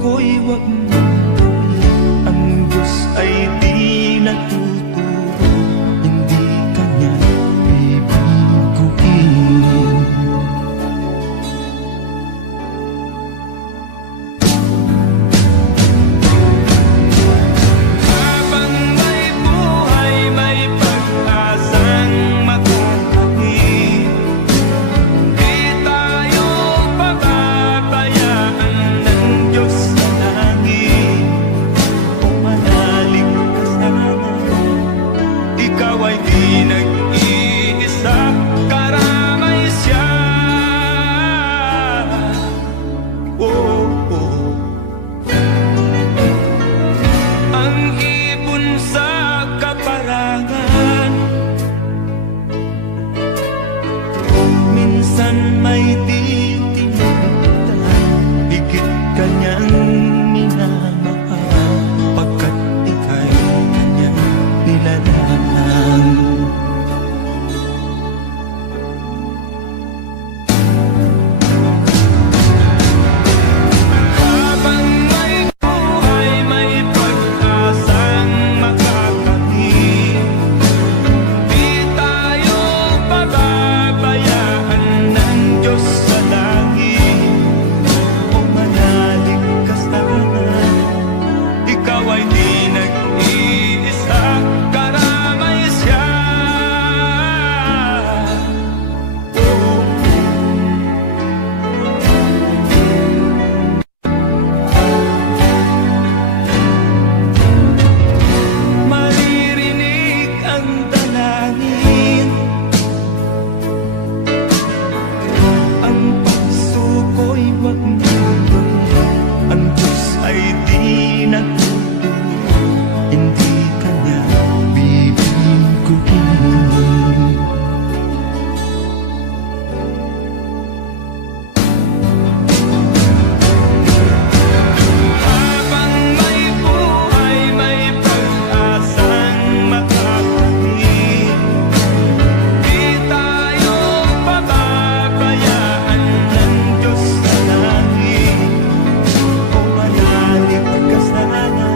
ko'y wag mong gawin. Ang Diyos ay di natuturo, hindi Kanya bibiguin. Habang may buhay, may pag-asang matatakip. Di tayo pababayaan ng Diyos sa langit. Umanalig ka sana, ikaw ay di nag-iisa, karamay siya. Oh, oh. Ang ibon sa kaparangan, minsan may titinitan, higit Kanyang minamahal, pagkat ika'y Kanyang nilalang. Habang may buhay, may pag-asang makakamit. Di tayo pababayaan ng Diyos sa langit. Umanalig ka sana, ikaw ay di nag-iisa, karamay siya. Oh, maririnig ang dalangin, ang pagsuko'y wag mong gawin. Ang Diyos ay di natuturo, hindi Kanya bibiguin. Habang may buhay, may pag-asang makakamit. Di tayo pababayaan ng Diyos sa langit. Umanalig ka sana,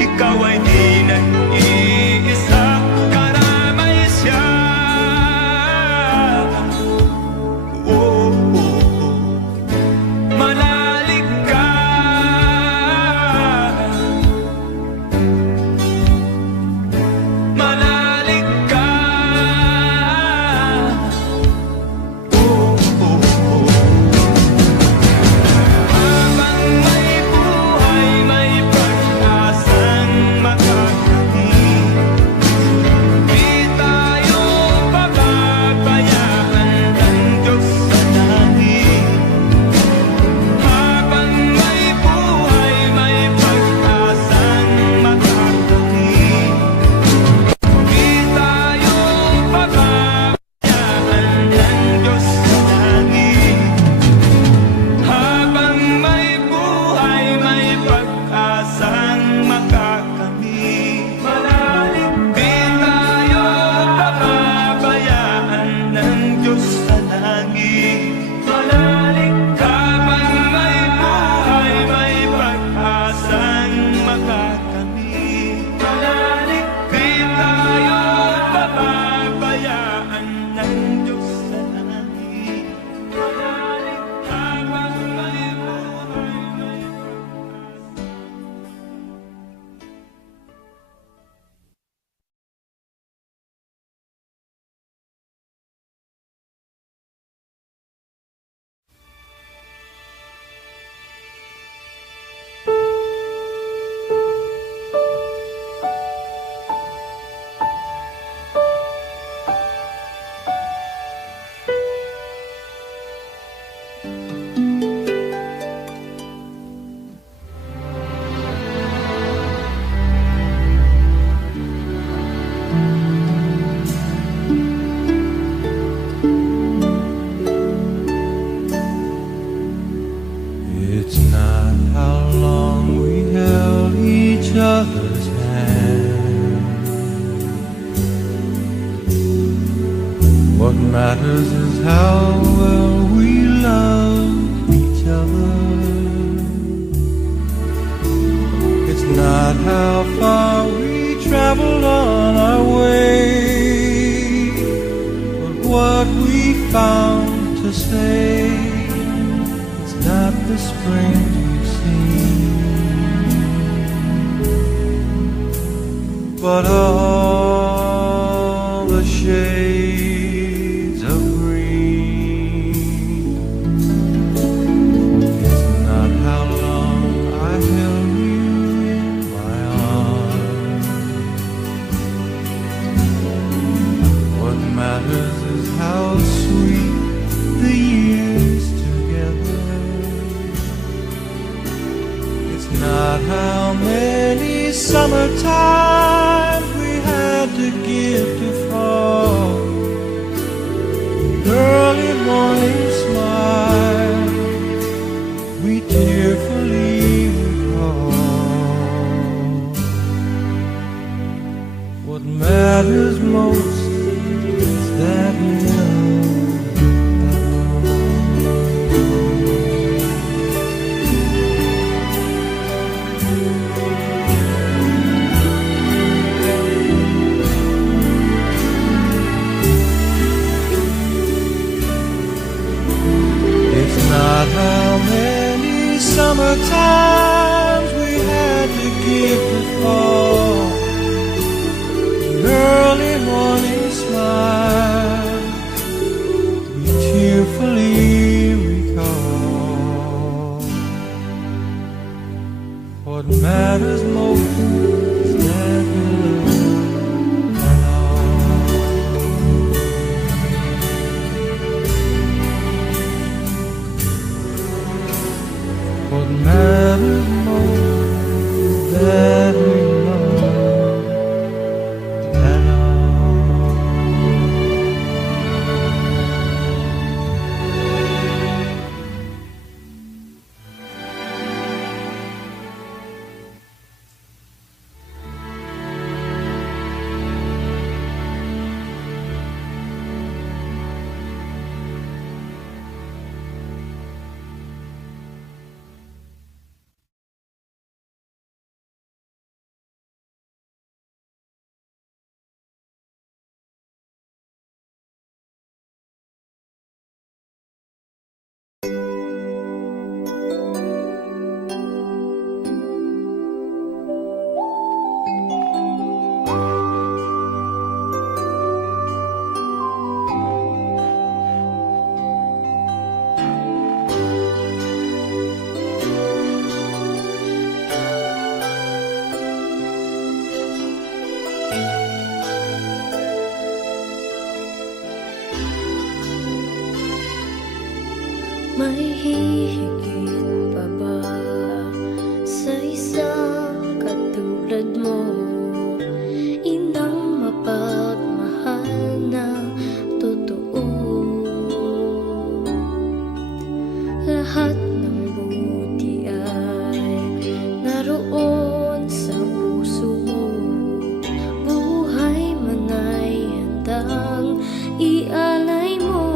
ikaw ay di nag-iisa, karamay siya. Oh, oh, oh. Manalig ka, manalig ka. Oh, oh, oh. Habang may buhay, may pag-asang makakamit. Di tayo pababayaan ng Diyos sa langit. Habang may buhay, may pag-asang makakamit. Di tayo pababayaan ng Diyos sa langit. Habang may buhay, may pag-asang makakamit. Di tayo pababayaan ng Diyos sa langit. Habang may buhay, may pag-asang makakamit. Di tayo pababayaan ng Diyos sa langit. Habang may buhay, may It's not how long we held each other's hand. What matters is how well we love each other. how far we traveled on our way, but what we found to stay, it's not the spring we've seen, but all the shades of green. It's not how long I held you in my arms. What matters is how sweet the years together. It's not how many summertimes we had to give to fall. Early morning smile we tearfully recall. What matters most is that we love. It's not how many summertimes we had to give to fall. Early morning smile we tearfully recall. What matters most is that we love and all. What matters most is that we love and all. May hihigit pa ba sa isang katulad mo? Inang mapagmahal na totoo. Lahat ng buti ay naroon sa puso mo. Buhay man ay handang ialay mo.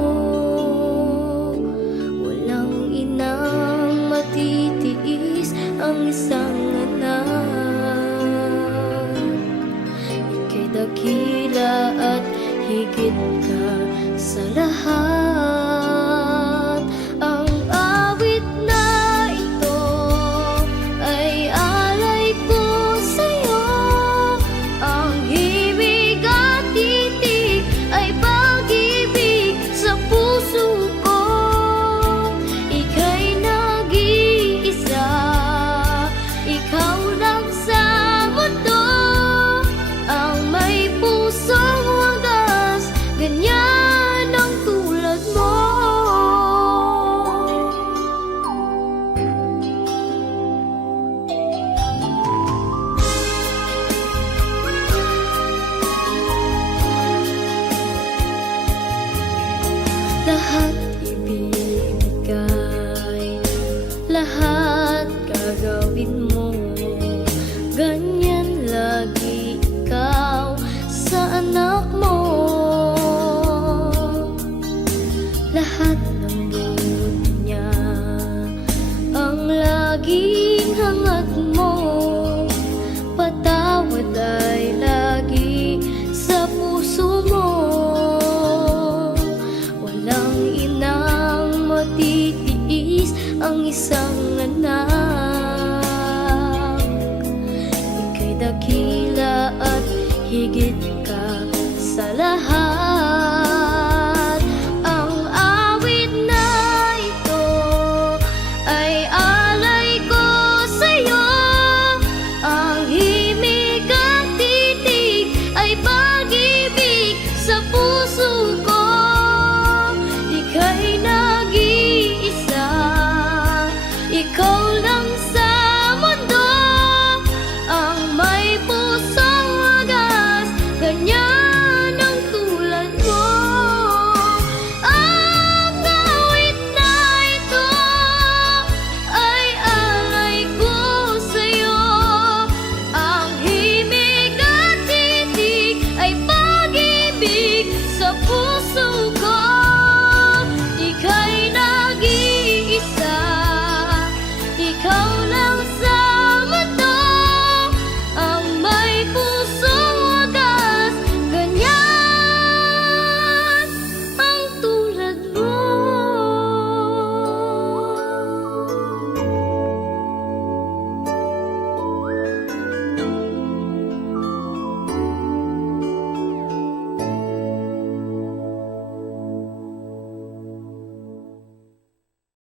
Matitiis ang isang anak. Ika'y dakila at higit ka sa lahat. Ang awit na ito ay alay ko sa'yo. Ang himig at titig ay pag-ibig sa puso ko. Ikaw lang sa mundo ang may pusong wagas, ganyan ang tulad mo. Lahat ibibigay, lahat gagawin mo. Ganyan lagi ikaw sa anak mo. Lahat ng buti niya ang laging hangat mo. Patay ang isang anak. Ika'y dakila at higit ka sa lahat. Ang awit na ito ay alay ko sa'yo. Ang himig at titig ay pag-ibig sa puso ko. Ika'y nag-iisa, ikaw